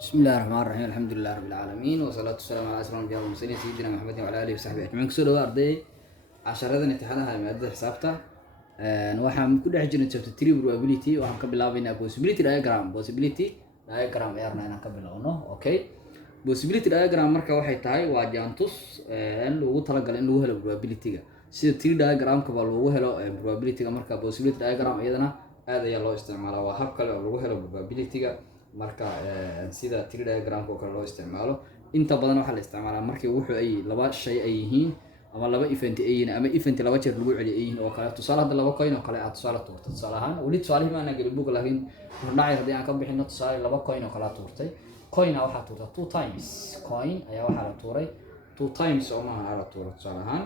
بسم الله الرحمن الرحيم الحمد لله رب العالمين والصلاة والسلام على أشرف الأنبياء والمرسلين سيدنا محمد وعلى آله وصحبه أجمعين. كسر أرضي عشرة امتحانها مادة حسابته waxaan ku dhex jirnay chapter 3 probability waxaan ka bilaabaynaa possibility diagram ayaan inaan ka bilowno. Okay, possibility diagram marka waxay tahay waa jaantus lagu talagalay in lagu helo probability-ga sida tree diagram-ka ba lagu helo probability-ga. Marka possibility diagram iyadana aad ayaa loo isticmaalaa, waa hab kale oo lagu helo probability-ga marka sida tree diagram-ka oo kale loo isticmaalo. Inta badan waxaa la isticmaalaa markii wuxuu ay laba shay ay yihiin ama laba event ay yihiin ama event laba jeer lagu celiyo ay yihiin oo kale. Tusaale hadda laba coin oo kale aad tusaale tuurtay, tusaale ahaan wali tusaale ma ana gelin book laakiin dhacay hadii aan ka bixino tusaale laba coin oo kale tuurtay. Coin waxaa tuurtay 2 times, coin ayaa waxaa la tuuray 2 times oo ma la tuuray tusaale ahaan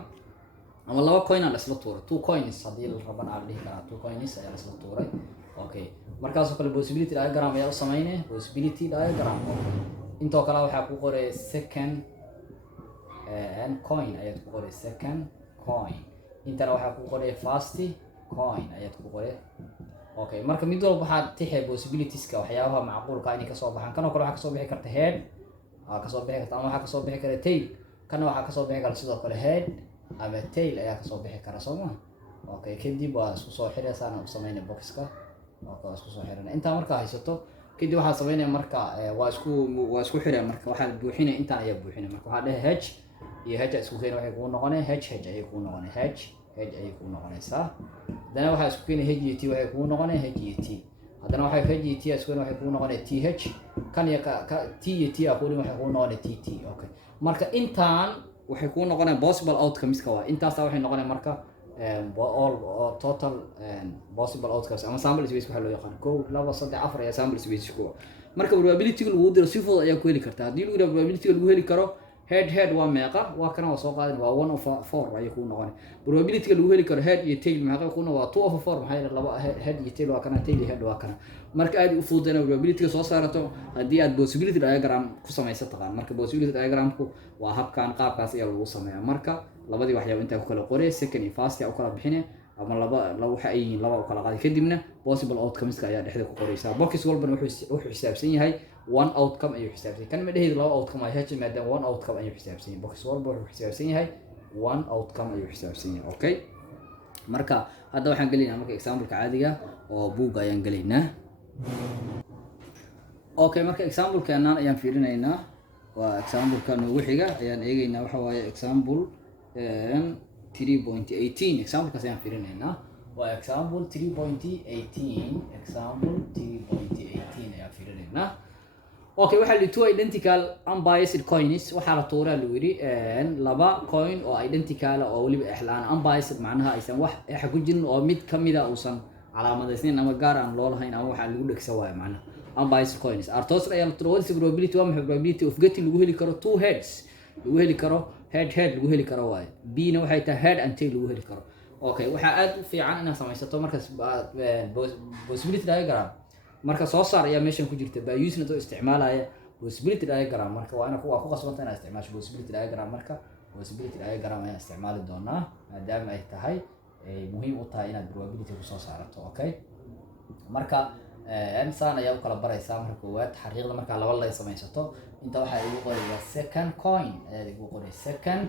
ama laba coin la isla tuuray 2 coins hadii la rabo aan dhihi karaa 2 coins ayaa la isla tuuray. Okay, markaas oo kale possibility diagram ayaa u sameynay possibility diagram. Inta kale waxaa ku qoray second and coin ayaad ku qoray second coin. Intana waxaa ku qoray first coin ayaad ku qoray. Okay, marka mid walba waxaad tixay possibilities-ka waxyaabaha macquulka ah inay ka soo baxaan. Kan oo kale waxaa ka soo bixi karta head, ka soo bixi karta ama waxaa ka soo bixi kara tail. Kana waxaa ka soo bixi kara sidoo kale head ama tail ayaa ka soo bixi kara Soomaa. Okay, kadib waa isku soo xiraysan oo sameynay box-ka. Okay, isku soo xirana inta marka haysato kadib waxaa sameynay marka waa isku xiray marka waxaa buuxinay inta ayaa buuxinay marka waxaa dhahay h iyo h isku keenay waxay ku noqonay h ayay ku noqonay h ayay ku noqonaysaa. hadana waxaa isku keenay h iyo t waxay ku noqonay h iyo t. hadana waxay h iyo t isku keenay waxay ku noqonay th kan iyo t iyo t aqoon waxay ku noqonay tt. Okay, marka intaan waxay ku noqonay possible outcomes-ka waa intaas waxay noqonay marka all total possible outcomes ama sample space waxa loo yaqaan 1 2 3 4 ayaa sample space ku. marka probability lagu diro si fudud ayaa ku heli kartaa. hadii lagu diro probability lagu heli karo head waa meeqa waa kana waa soo qaadin waa 1 over 4 ayay ku noqonay. probability lagu heli karo head iyo tail meeqa ku noqon waa 2 over 4 maxay laba head iyo tail waa kana tail iyo head waa kana. marka aad u fududana probability soo saarato hadii aad possibility diagram ku samayso taqaan. marka possibility diagram-ku waa habkan qaabkaas ayaa lagu sameeyaa. marka labadii waxyaabo inta ku kala qoray second iyo first ayaa u kala bixinay ama laba waxa ay yihiin laba u kala qaadi kadibna possible outcomes-ka ayaa dhexda ku qoraysaa. box walbana wuxuu xisaabsan yahay one outcome ayuu xisaabsan. kan madheeyd laba outcome ay heshay maadaama one outcome ayuu xisaabsan yahay. box walba wuxuu xisaabsan yahay one outcome ayuu xisaabsan yahay. Okay, marka hadda waxaan galeynaa marka example-ka caadiga oo book ayaan galeynaa. Okay, marka example-kan ayaan fiirinaynaa waa example-kan ugu xiga ayaan eegaynaa waxa waaye example 3.18 example-kaas ayaan fiirinaynaa waa example 3.18 example 3.18 ayaan fiirinaynaa. Okay, waxa la two identical unbiased coins waxa la tuuraa lagu yiri laba coin oo identical oo waliba ixlaan unbiased macnaha aysan wax ku jirin oo mid kamida uusan calaamadaysan ama gaar aan loo lahayn ama waxa lagu dhigsan waayo macnaha unbiased coins are total ayaa la tuuraa. probability waa maxay probability of getting lagu heli karo two heads lagu heli karo head lagu heli karo waaye. b na waxay tahay head and tail lagu heli karo. Okay, waxa aad u fiican inaad samaysato markaas possibility diagram marka soo saar ayaa meeshan ku jirta ba using to isticmaalaya possibility diagram. marka waa inaad ku qasbantahay inaad isticmaasho possibility diagram. marka possibility diagram ayaa isticmaali doonaa maadaama ay tahay muhiim u tahay inaad probability ku soo saarato. Okay, marka saan ayaa u kala baraysaa. marka koowaad xariiqda marka laba la samaysato inta waxa ay ugu qoraysaa second coin ayaa ugu qoray second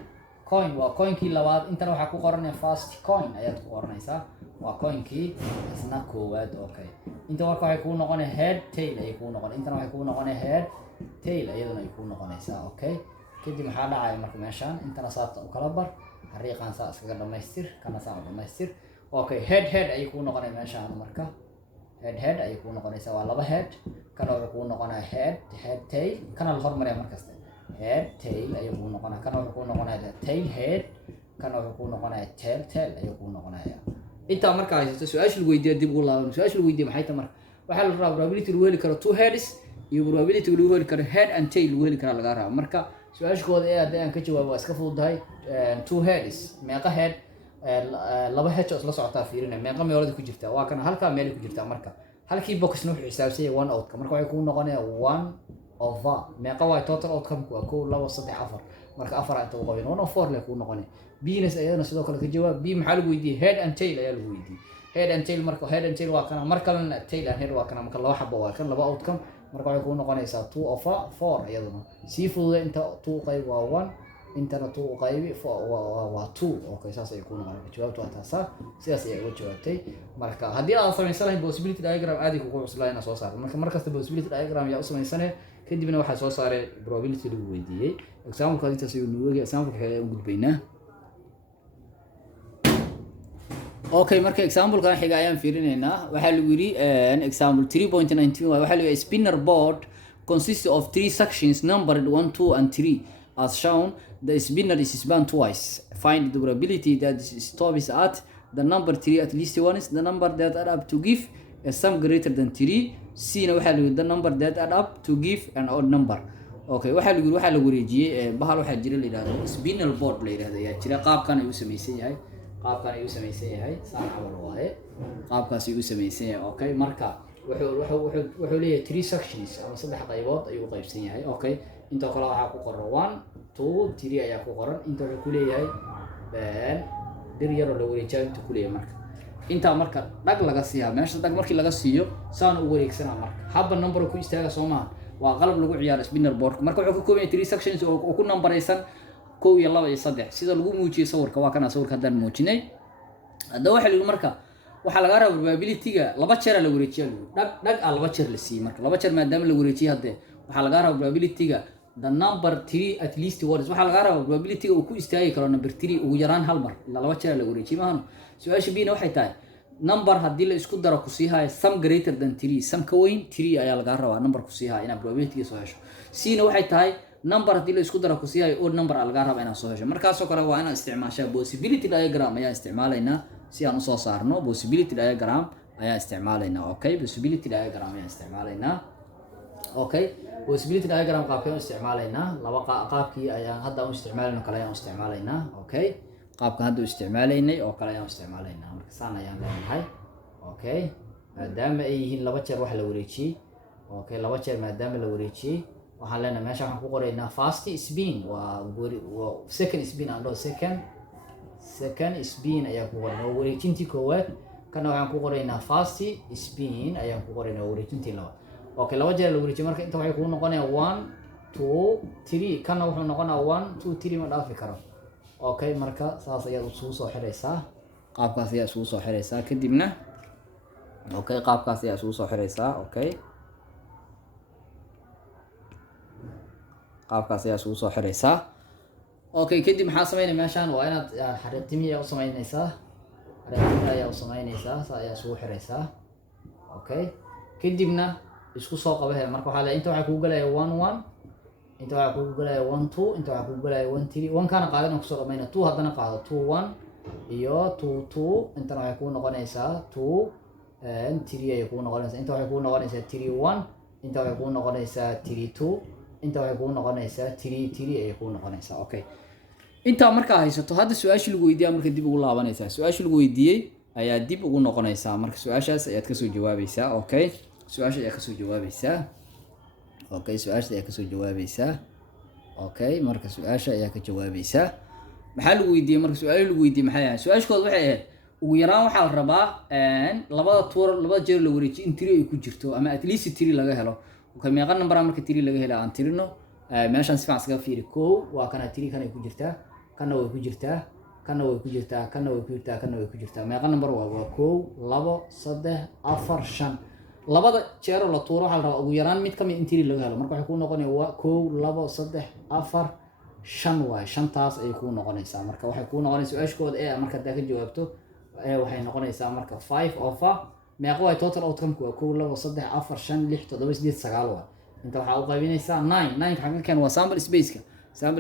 coin waa coin-kii labaad. intana waxa ku qoran first coin ayaad ku qoranaysaa waa coin-kii isna koowaad. Okay, inta marka waxay ku noqonay head tail ayay ku noqonay. intana waxay ku noqonay head tail ayaduna ay ku noqonaysaa. Okay, kadib maxaa dhacaya marka meeshan intana saabta u kala bar xariiqan saa iskaga dhamaystir kana saa dhamaystir. Okay, head ayay ku noqonay meeshan marka head ayay ku noqonaysaa waa laba head kana wuxuu ku noqonaa head tail kana la hormariyaa markaas head tail ayuu ku noqonaa kana wuxuu ku noqonayaa tail head kana wuxuu ku noqonayaa tail ayuu ku noqonayaa. inta marka haysto su'aasha lagu weydiiyo dib ugu laaban su'aasha lagu weydiiyo maxay tahay marka waxa la rabaa probability lagu heli karo two heads iyo probability lagu heli karo head and tail lagu heli karo laga rabaa. marka su'aashkooda ee hadda aan ka jawaabo waa iska fududahay. two heads meeqa head laba head oo isla socotaa fiirina meeqa meelood ku jirta waa kana halka meel ku jirta. marka halkii box wuxuu xisaabsan yahay one outcome. marka waxay ku noqonayaan 1 over meeqa waa total outcome ku 1 2 3 4 marka 4 inta ugu qaybin 1 over 4 la ku noqonay. b-nas ayadana sidoo kale ka jawaab b maxaa lagu weydiiyay head and tail ayaa lagu weydiiyay head and tail. marka head and tail waa kana marka tail and head waa kana marka laba xabo waa kan laba outcome marka waxay kuu noqonaysaa 2 over 4 iyaduna sii fududa inta 2 qayb waa 1 intana 2 qaybi waa 2 okay saas ay kuu noqonaysaa jawaabtu waa taas sidaas ay uga jawaabtay marka haddii aad sameysanahay possibility diagram aad kugu cuslaayna soo saar markasta possibility diagram yaa u sameysanahay kadibna waxa soo saaray probability lagu weydiiyay example intaas ayuu nuugi example kale u gudbaynaa okay marka example kan xiga ayaan fiirinaynaa waxa lagu yiri example 3.19 waxa lagu spinner board consists of 3 sections numbered 1 2 and 3 as shown the spinner is spun twice find the probability that it stops at the number 3 at least one is the number that add up to give a sum greater than 3 c na waxa lagu the number that add up to give an odd number okay waxa lagu wareejiyay bahal waxa jira la yiraahdo spinner board la yiraahdo ayaa jira qaabkan ay u sameeysan yahay saan camal waaye qaabkaas ay u sameeysan yahay okay marka wuxuu leeyahay 3 sections ama 3 qaybood ayuu qaybsan yahay okay inta kale waxa ku qoran 1 2 3 ayaa ku qoran inta wuxuu ku leeyahay dir yar oo la wareejiyo inta ku leeyahay marka inta marka dhag laga siiyo meesha dhag markii laga siiyo saan u wareegsanaa marka haba number ku istaaga Soomaa waa qalab lagu ciyaaro spinner board marka wuxuu ka kooban yahay 3 sections oo ku numberaysan 1 iyo 2 iyo 3 sida lagu muujiyay sawirka waa kana sawirka hadaan muujinay hadda waxa lagu marka waxa laga rabaa probability-ga laba jeer la wareejiyo dhag laba jeer la siiyay marka laba jeer maadaama la wareejiyo hadda waxa laga rabaa probability-ga the number 3 at least once waxa laga rabaa probability-ga uu ku istaagi karo number 3 ugu yaraan hal mar laba jeer la wareejiyo maahan su'aasha bina waxay tahay number haddii la isku daro ku sii haay sum greater than 3 sum ka weyn 3 ayaa laga rabaa number ku sii haay ina probability-ga soo hesho c na waxay tahay number haddii la isku daro ku sii haay odd number laga rabaa inaan soo hesho markaas oo kale waa inaan isticmaashaa possibility diagram ayaa isticmaalaynaa si aan u soo saarno possibility diagram ayaa isticmaalaynaa okay possibility diagram ayaa isticmaalaynaa okay possibility diagram qaabkeen isticmaalaynaa laba qaabkii ayaan hadda u isticmaalayno kale ayaan isticmaalaynaa okay qaabka hadda u isticmaalaynay oo kale ayaan isticmaalaynaa marka saan ayaan leenahay okay maadaama ay yihiin laba jeer wax la wareejiyay okay laba jeer maadaama la wareejiyay waxaan leenahay meesha waxaan ku qoraynaa fast spin waa second spin and second spin ayaa ku qoraynaa wareejintii koowaad kana waxaan ku qoraynaa fast spin ayaan ku qoraynaa wareejintii labaad okay laba jeer la wareejiyay marka inta waxay ku noqonayaan 1 2 3 kana wuxuu noqonayaa 1 2 3 ma dhaafi karo okay marka saas ayaa isugu soo xiraysaa qaabkaas ayaa isugu soo xiraysaa kadibna okay qaabkaas ayaa isugu soo xiraysaa okay qaabkaas ayaa isugu soo xiraysaa okay kadib maxaa sameynay meeshan waa inaad xariiqtimiya u sameynaysaa ayaa u sameynaysaa saa ayaa isugu xiraysaa okay kadibna isku soo qabahay marka waxa la inta waxa ku galaya 1 1 inta waxa ku galaya 1 2 inta waxa ku galaya 1 3 1 kana qaadan ku soo dhamayna 2 hadana qaado 2 1 iyo 2 2 inta waxa ku noqonaysaa 2 and 3 ay ku noqonaysaa inta waxa ku noqonaysaa 3 1 inta waxa ku noqonaysaa 3 2 inta waxa ku noqonaysaa 3 3 ay ku noqonaysaa okay inta marka haysato hadda su'aasha lagu weydiiyay marka dib ugu laabanaysaa su'aasha lagu weydiiyay ayaa dib ugu noqonaysaa marka su'aashaas ayaad ka soo jawaabaysaa okay su'aasha ayaa ka soo jawaabaysaa okay su'aasha ayaa ka soo jawaabaysaa okay marka su'aasha ayaa ka jawaabaysaa maxaa lagu weydiiyay marka su'aasha lagu weydiiyay maxay ahayd su'aashooda waxay ahayd ugu yaraan waxaa la rabaa labada jeer la wareejiyo in 3 ay ku jirto ama at least 3 laga helo okay meeqa number marka 3 laga helo aan tirino meeshan si fiican iska fiiri koow waa kana 3 kana ay ku jirtaa kana way ku jirtaa kana way ku jirtaa kana way ku jirtaa kana way ku jirtaa meeqa number waa koow 2 3 4 5 labada jeer la tuuro waxa la rabaa ugu yaraan mid kamid in 3 laga helo marka waxa ku noqonaya koow 2 3 4 5 waay shantaas ay ku noqonaysaa marka waxay ku noqonaysaa su'aashooda ee marka aad ka jawaabto waxay noqonaysaa marka 5 over meeqa way total outcome ku 1 2 3 4 5 6 7 8 9 waay inta waxa u qaybinaysaa 9 xaqiiqan waa sample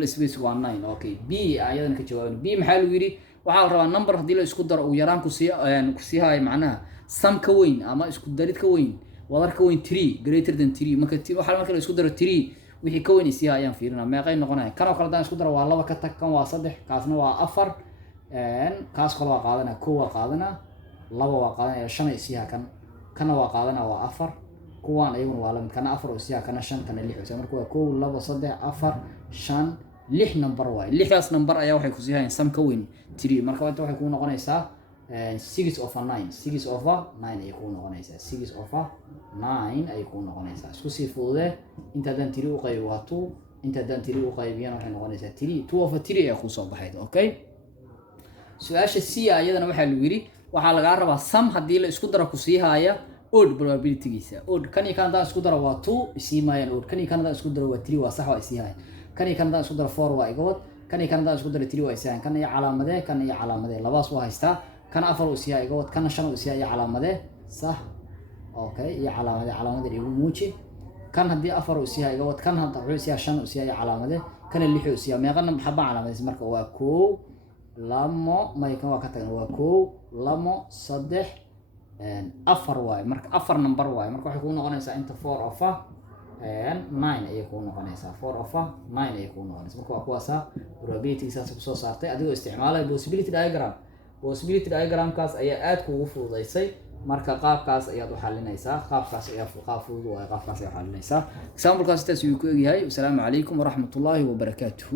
space waa 9 okay b ayadan ka jawaabin b maxaa lagu yiri waxa la rabaa number hadii la isku daro ugu yaraan ku sii hay macnaha sum ka weyn ama isku darid ka weyn wadar ka weyn 3 greater than 3 marka la isku daro 3 wixii ka weyn isii hayaan fiirina meeqay noqonaya kan oo kale daan isku daro waa 2 ka tag kan waa 3 kaasna waa 4 kaas kale waa qaadana 2 waa qaadana 2 waa qaadana 5 isii ha kana waa qaadana waa 4 kuwan ayaguna waa lamid kana 4 isii ha kana 5 kana 6 marka waa 1 2 3 4 5 6 number waay 6daas number ayaa waxay ku sii hayaan sum ka weyn 3 marka inta waxay ku noqonaysaa 6 over 9 6 over 9 ay ku noqonaysaa 6 over 9 ay ku noqonaysaa isku sii fudude inta haddaan 3 u qayb waa 2 inta haddaan 3 u qaybiyana waxay noqonaysaa 3 2 over 3 ay ku soo baxayd okay su-aasha C ayadana waxaa lagu yiri waxaa laga rabaa sum haddii la isku daro ku sii haaya odd probability-giisa odd kan iyo kan haddaan isku daro waa 2 isii maayaan odd kan iyo kan haddaan isku daro waa 3 waa sax waa isii haayaan kan iyo kan haddaan isku daro 4 waa igawad kan iyo kan haddaan isku daro 3 waa isii haayaan kan iyo calaamadee labaas waa haystaa kan 4 uu isii haaya igawad kan 5 uu isii haaya calaamadee sax okay iyo calaamadee igu muuji kan haddii 4 uu isii haaya igawad kan hadda wuxuu isii haaya 5 uu isii haaya calaamadee kan 6 uu isii haaya meeqana maxaba calaamadee marka waa 1 lamo maykan waa ka tagna waa 1 lamo 3 4 waay marka 4 number waay marka waxay ku noqonaysaa inta 4 over 9 ay ku noqonaysaa 4 over 9 ay ku noqonaysaa marka waa kuwaasa probability saas ku soo saartay adigoo isticmaalay possibility diagramkaas ayaa aad kuugu fududeysay marka qaabkaas ayaad u xalinaysaa qaabkaas ayaa qaab fudud waay qaabkaas ayaa xalinaysaa example kaas taas uu ku egyahay assalamu alaykum wa rahmatullahi wa barakatuh